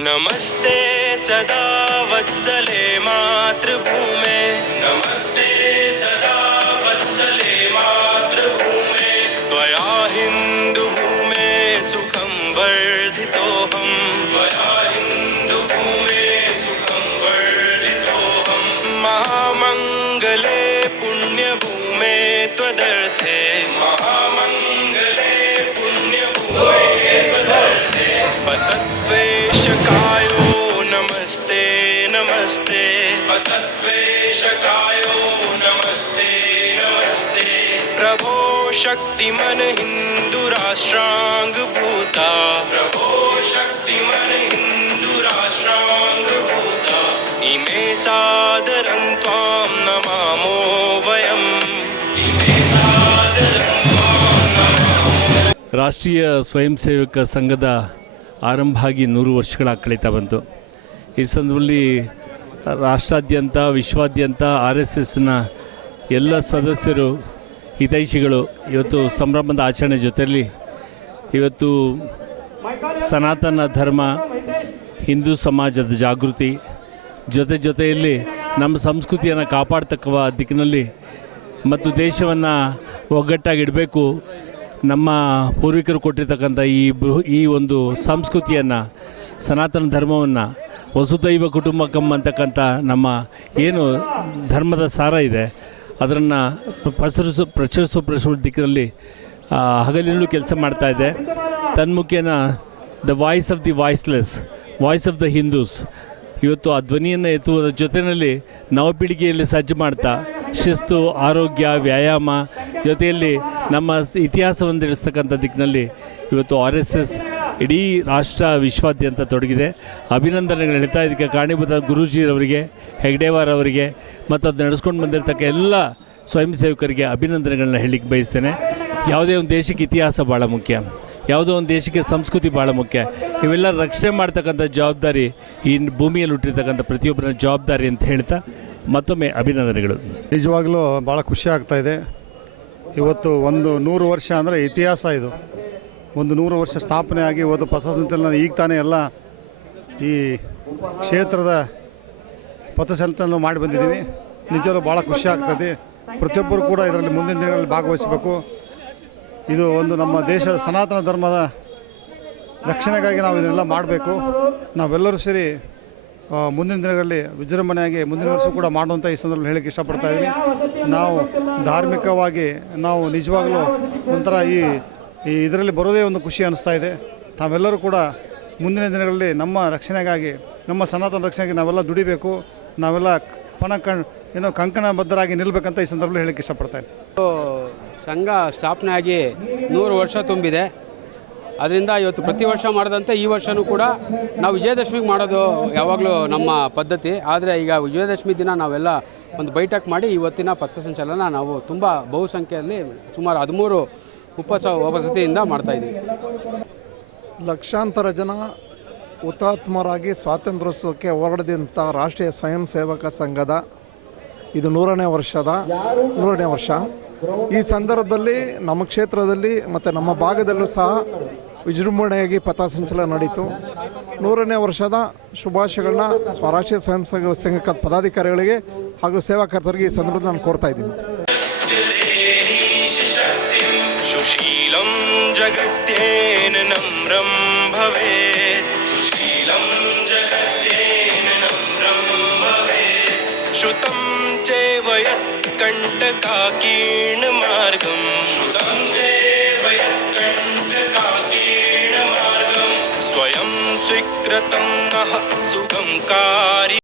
नमस्ते सदा वत्सले मातृभूमे, नमस्ते सदा वत्सले मातृभूमे, त्वया हिन्दुभूमे सुखं वर्धितोऽहं, त्वया हिन्दुभूमे सुखं वर्धितोऽहं, महामङ्गले पुण्यभूमे त्वदर्थे, महामङ्गले पुण्यभूमे त्वदर्थे, पतद्वेषकायो नमस्ते नमस्ते, पतद्वेषकायो नमस्ते नमस्ते, प्रभो शक्तिमन हिंदू राष्ट्रांग भूता, प्रभो शक्तिमन हिंदू राष्ट्रांग भूता, इमे सादरं त्वां नमामो वयम्, इमे सादरं त्वां नमामो। ರಾಷ್ಟ್ರೀಯ ಸ್ವಯಂ ಸೇವಕ ಸಂಘದ ಆರಂಭ ಆಗಿ 100 ವರ್ಷಗಳ ಕಳೀತಾ ಬಂತು. ಈ ಸಂದರ್ಭದಲ್ಲಿ ರಾಷ್ಟ್ರಾದ್ಯಂತ ವಿಶ್ವಾದ್ಯಂತ RSSನ ಎಲ್ಲ ಸದಸ್ಯರು ಹಿತೈಷಿಗಳು ಇವತ್ತು ಸಂಭ್ರಮದ ಆಚರಣೆ ಜೊತೆಯಲ್ಲಿ ಇವತ್ತು ಸನಾತನ ಧರ್ಮ ಹಿಂದೂ ಸಮಾಜದ ಜಾಗೃತಿ ಜೊತೆಯಲ್ಲಿ ನಮ್ಮ ಸಂಸ್ಕೃತಿಯನ್ನು ಕಾಪಾಡ್ತಕ್ಕವ ದಿಕ್ಕಿನಲ್ಲಿ ಮತ್ತು ದೇಶವನ್ನು ಒಗ್ಗಟ್ಟಾಗಿಡಬೇಕು, ನಮ್ಮ ಪೂರ್ವಿಕರು ಕೊಟ್ಟಿರ್ತಕ್ಕಂಥ ಈ ಒಂದು ಸಂಸ್ಕೃತಿಯನ್ನು ಸನಾತನ ಧರ್ಮವನ್ನು ವಸುದೈವ ಕುಟುಂಬಕಂ ಅಂತಕ್ಕಂಥ ನಮ್ಮ ಏನು ಧರ್ಮದ ಸಾರ ಇದೆ ಅದನ್ನು ಪ್ರಚರಿಸುವ ದಿಕ್ಕಿನಲ್ಲಿ ಹಗಲಿರುಳು ಕೆಲಸ ಮಾಡ್ತಾಯಿದೆ. ತನ್ಮುಖೇನ the voice of the voiceless, voice of the Hindus ಇವತ್ತು ಆ ಧ್ವನಿಯನ್ನು ಎತ್ತುವುದರ ಜೊತೆಯಲ್ಲಿ ನವಪೀಳಿಗೆಯಲ್ಲಿ ಸಜ್ಜು ಮಾಡ್ತಾ ಶಿಸ್ತು, ಆರೋಗ್ಯ, ವ್ಯಾಯಾಮ ಜೊತೆಯಲ್ಲಿ ನಮ್ಮ ಇತಿಹಾಸವನ್ನು ತಿಳಿಸ್ತಕ್ಕಂಥ ದಿಕ್ಕಿನಲ್ಲಿ ಇವತ್ತು RSS ಇಡೀ ರಾಷ್ಟ್ರ ವಿಶ್ವಾದ್ಯಂತ ತೊಡಗಿದೆ. ಅಭಿನಂದನೆಗಳು ಹೇಳ್ತಾ ಇದಕ್ಕೆ ಕಾರಣೀಭೂತ ಗುರೂಜಿಯವರಿಗೆ, ಹೆಗ್ಡೇವಾರ್ ಅವರಿಗೆ ಮತ್ತು ಅದು ನಡೆಸ್ಕೊಂಡು ಬಂದಿರತಕ್ಕ ಎಲ್ಲ ಸ್ವಯಂ ಸೇವಕರಿಗೆ ಅಭಿನಂದನೆಗಳನ್ನ ಹೇಳಲಿಕ್ಕೆ ಬಯಸ್ತೇನೆ. ಯಾವುದೇ ಒಂದು ದೇಶಕ್ಕೆ ಇತಿಹಾಸ ಭಾಳ ಮುಖ್ಯ, ಯಾವುದೋ ಒಂದು ದೇಶಕ್ಕೆ ಸಂಸ್ಕೃತಿ ಭಾಳ ಮುಖ್ಯ. ಇವೆಲ್ಲ ರಕ್ಷಣೆ ಮಾಡ್ತಕ್ಕಂಥ ಜವಾಬ್ದಾರಿ ಈ ಭೂಮಿಯಲ್ಲಿ ಹುಟ್ಟಿರ್ತಕ್ಕಂಥ ಪ್ರತಿಯೊಬ್ಬರ ಜವಾಬ್ದಾರಿ ಅಂತ ಹೇಳ್ತಾ ಮತ್ತೊಮ್ಮೆ ಅಭಿನಂದನೆಗಳು. ನಿಜವಾಗಲೂ ಭಾಳ ಖುಷಿ ಆಗ್ತಾಯಿದೆ. ಇವತ್ತು ಒಂದು 100 ವರ್ಷ ಅಂದರೆ ಇತಿಹಾಸ. ಇದು ಒಂದು 100 ವರ್ಷ ಸ್ಥಾಪನೆ ಆಗಿ ಇವತ್ತು ಪಥಸಂಚಲನ ಈಗ ತಾನೇ ಎಲ್ಲ ಈ ಕ್ಷೇತ್ರದ ಪಥಸಂಚಲನ ಮಾಡಿ ಬಂದಿದ್ದೀವಿ. ನಿಜವಾಗ್ಲೂ ಭಾಳ ಖುಷಿ ಆಗ್ತದೆ. ಪ್ರತಿಯೊಬ್ಬರು ಕೂಡ ಇದರಲ್ಲಿ ಮುಂದಿನ ದಿನಗಳಲ್ಲಿ ಭಾಗವಹಿಸಬೇಕು. ಇದು ಒಂದು ನಮ್ಮ ದೇಶದ ಸನಾತನ ಧರ್ಮದ ರಕ್ಷಣೆಗಾಗಿ ನಾವು ಇದನ್ನೆಲ್ಲ ಮಾಡಬೇಕು. ನಾವೆಲ್ಲರೂ ಸೇರಿ ಮುಂದಿನ ದಿನಗಳಲ್ಲಿ ವಿಜೃಂಭಣೆಯಾಗಿ ಮುಂದಿನ ವರ್ಷ ಕೂಡ ಮಾಡುವಂಥ ಈ ಸಂದರ್ಭದಲ್ಲಿ ಹೇಳಕ್ಕೆ ಇಷ್ಟಪಡ್ತಾಯಿದ್ದೀನಿ. ನಾವು ಧಾರ್ಮಿಕವಾಗಿ ನಾವು ನಿಜವಾಗಲೂ ಒಂಥರ ಈ ಇದರಲ್ಲಿ ಬರೋದೇ ಒಂದು ಖುಷಿ ಅನ್ನಿಸ್ತಾ ಇದೆ. ತಾವೆಲ್ಲರೂ ಕೂಡ ಮುಂದಿನ ದಿನಗಳಲ್ಲಿ ನಮ್ಮ ರಕ್ಷಣೆಗಾಗಿ, ನಮ್ಮ ಸನಾತನ ರಕ್ಷಣೆಗೆ ನಾವೆಲ್ಲ ದುಡಿಬೇಕು. ನಾವೆಲ್ಲ ಕಂಕಣಬದ್ಧರಾಗಿ ನಿಲ್ಲಬೇಕಂತ ಈ ಸಂದರ್ಭದಲ್ಲಿ ಹೇಳಕ್ಕೆ ಇಷ್ಟಪಡ್ತಾಯಿದ್ದೀನಿ. ಸಂಘ ಸ್ಥಾಪನೆ ಆಗಿ 100 ವರ್ಷ ತುಂಬಿದೆ. ಅದರಿಂದ ಇವತ್ತು ಪ್ರತಿ ವರ್ಷ ಮಾಡಿದಂತೆ ಈ ವರ್ಷವೂ ಕೂಡ ನಾವು ವಿಜಯದಶಮಿಗೆ ಮಾಡೋದು ಯಾವಾಗಲೂ ನಮ್ಮ ಪದ್ಧತಿ. ಆದರೆ ಈಗ ವಿಜಯದಶಮಿ ದಿನ ನಾವೆಲ್ಲ ಒಂದು ಬೈಠಕ್ ಮಾಡಿ ಇವತ್ತಿನ ಪಥಸಂಚಲನ ನಾವು ತುಂಬ ಬಹುಸಂಖ್ಯೆಯಲ್ಲಿ ಸುಮಾರು 13 ಉಪವಸತಿಯಿಂದ ಮಾಡ್ತಾಯಿದ್ದೀವಿ. ಲಕ್ಷಾಂತರ ಜನ ಹುತಾತ್ಮರಾಗಿ ಸ್ವಾತಂತ್ರ್ಯೋತ್ಸವಕ್ಕೆ ಹೋರಾಡಿದಂಥ ರಾಷ್ಟ್ರೀಯ ಸ್ವಯಂ ಸೇವಕ ಸಂಘದ ಇದು 100ನೇ ವರ್ಷ. ಈ ಸಂದರ್ಭದಲ್ಲಿ ನಮ್ಮ ಕ್ಷೇತ್ರದಲ್ಲಿ ಮತ್ತು ನಮ್ಮ ಭಾಗದಲ್ಲೂ ಸಹ ವಿಜೃಂಭಣೆಯಾಗಿ ಪಥಸಂಚಲನ ನಡೀತು. 100ನೇ ವರ್ಷದ ಶುಭಾಶಯಗಳನ್ನ ರಾಷ್ಟ್ರೀಯ ಸ್ವಯಂ ಸೇವಕ ಸಂಘದ ಪದಾಧಿಕಾರಿಗಳಿಗೆ ಹಾಗೂ ಸೇವಾಕರ್ತರಿಗೆ ಈ ಸಂದರ್ಭದಲ್ಲಿ ನಾನು ಕೋರ್ತಾ ಇದ್ದೀನಿ. ಸುಶೀಲಂ ಜಗತ್ತೇನ ನಮ್ರಂ ಭವೇತ್, ಸುಶೀಲಂ ಜಗತ್ತೇನ ನಮ್ರಂ ಭವೇತ್, ಶ್ರುತಂ ಚೈವ ಯತ್ಕಂಟಕಾಕೀರ್ಣ ಮಾರ್ಗಂ, ಶ್ರುತಂ ಚೈವ ಯತ್ಕಂಟಕಾಕೀರ್ಣ ಮಾರ್ಗಂ, ಸ್ವಯಂ ಸ್ವೀಕೃತಂ ನಃ ಸುಗಂ ಕಾರ್ಯ